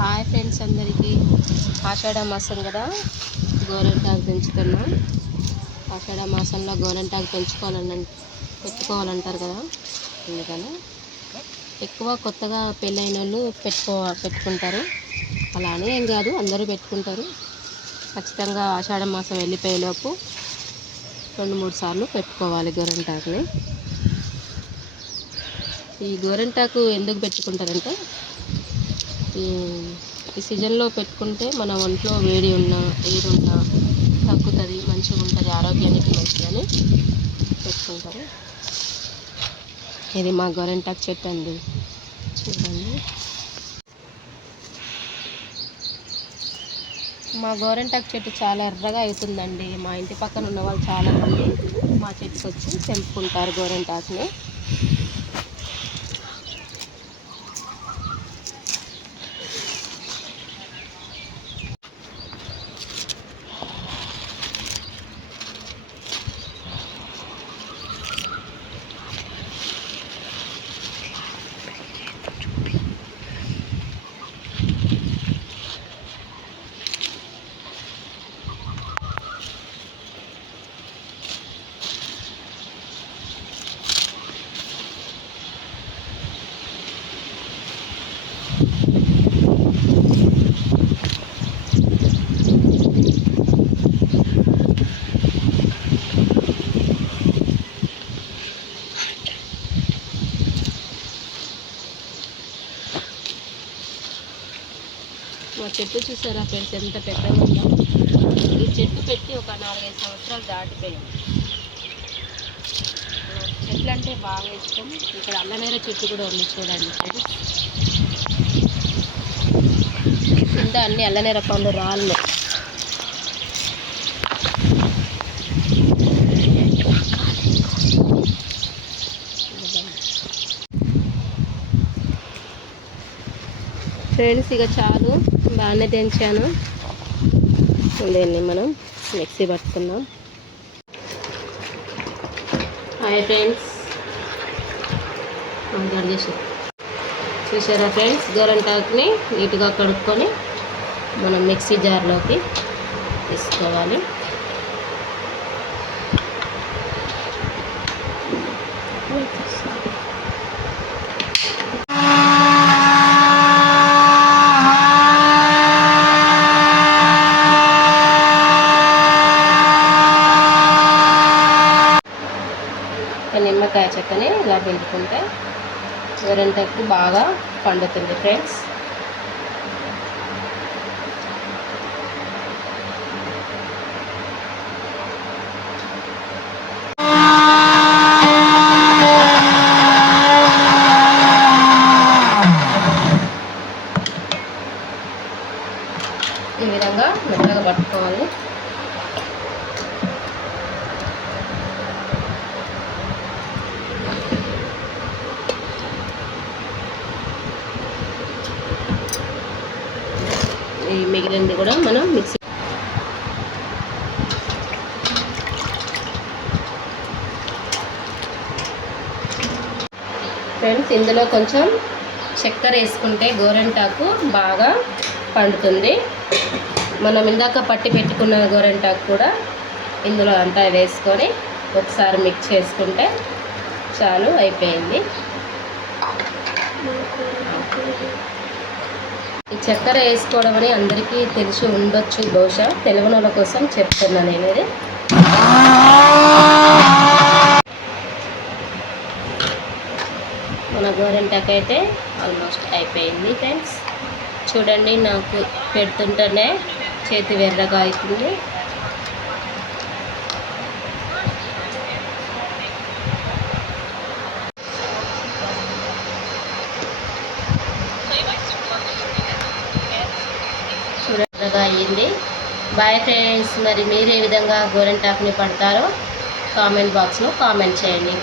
Hi friends, అందరికీ ఆషాఢ మాసం కదా, గోరింటాకు పెంచుతున్నాం. ఆషాఢ మాసంలో గోరింటాకు పెట్టుకోవాలంటారు కదా, అందుకని ఎక్కువ కొత్తగా పెళ్ళైన వాళ్ళు పెట్టుకుంటారు. అలా అని ఏం కాదు, అందరూ పెట్టుకుంటారు. ఖచ్చితంగా ఆషాఢ మాసం వెళ్ళిపోయేలోపు 2-3 సార్లు పెట్టుకోవాలి గోరింటాకుని. ఈ గోరింటాకు ఎందుకు పెట్టుకుంటారంటే, ఈ సీజన్లో పెట్టుకుంటే మన ఒంట్లో వేడి ఉన్నా ఏదున్నా తగ్గుతుంది, మంచిగా ఉంటుంది, ఆరోగ్యానికి మంచిదని పెట్టుకుంటారు. ఇది మా గోరింటాకు చెట్టు అండి, చూడండి. మా గోరింటాకు చెట్టు చాలా ఎర్రగా అవుతుందండి. మా ఇంటి పక్కన ఉన్న వాళ్ళు చాలామంది మా చెట్టుకు వచ్చి తెంపుకుంటారు గోరింటాకుని. మా చెట్టు చూసారా ఫ్రెండ్స్, ఎంత పెద్దగా ఉందో. ఈ చెట్టు పెట్టి ఒక 4-5 సంవత్సరాలు దాటిపోయాం. చెట్లు అంటే బాగా ఇష్టం. ఇక్కడ అల్లనేర చెట్టు కూడా ఉంది, చూడండి ఫ్రెండ్స్. కింద అన్ని అల్లనేర పండ్లు రాళ్ళు. ఫ్రెండ్స్, ఇక చాలు, బాగానే తెంచాను. దీన్ని మనం మిక్సీ పట్టుకుందాం. హాయ్ ఫ్రెండ్స్, చూసారా ఫ్రెండ్స్, గోరింటాకుని నీట్గా కడుక్కొని మనం మిక్సీ జార్లోకి తీసుకోవాలి. నిమ్మకాయ చెక్కని ఇలా పిండుకుంటే గోరింటాకు బాగా పండుతుంది ఫ్రెండ్స్. ఈ విధంగా మెత్తగా పట్టుకోవాలి. ఈ మిగిలింది కూడా మనం మిక్సీ. ఫ్రెండ్స్, ఇందులో కొంచెం చక్కెర వేసుకుంటే గోరింటాకు బాగా పండుతుంది. మనం ఇందాక పట్టి పెట్టుకున్న గోరింటాకు కూడా ఇందులో అంతా వేసుకొని ఒకసారి మిక్స్ చేసుకుంటే చాలు, అయిపోయింది. ఈ చక్కెర వేసుకోవడం అని అందరికీ తెలిసి ఉండొచ్చు, బహుశా తెలియని వాళ్ళ కోసం చెప్తున్నా నేను ఇది. మన గోరింటాకు అయితే ఆల్మోస్ట్ అయిపోయింది ఫ్రెండ్స్. చూడండి, నాకు పెడుతుంటేనే చేతి వెర్రగా అవుతుంది. చూడగా అయ్యింది. Bye friends. మరి మీరు ఏ విధంగా గోరింటాకుని పడతారో కామెంట్ బాక్స్లో కామెంట్ చేయండి.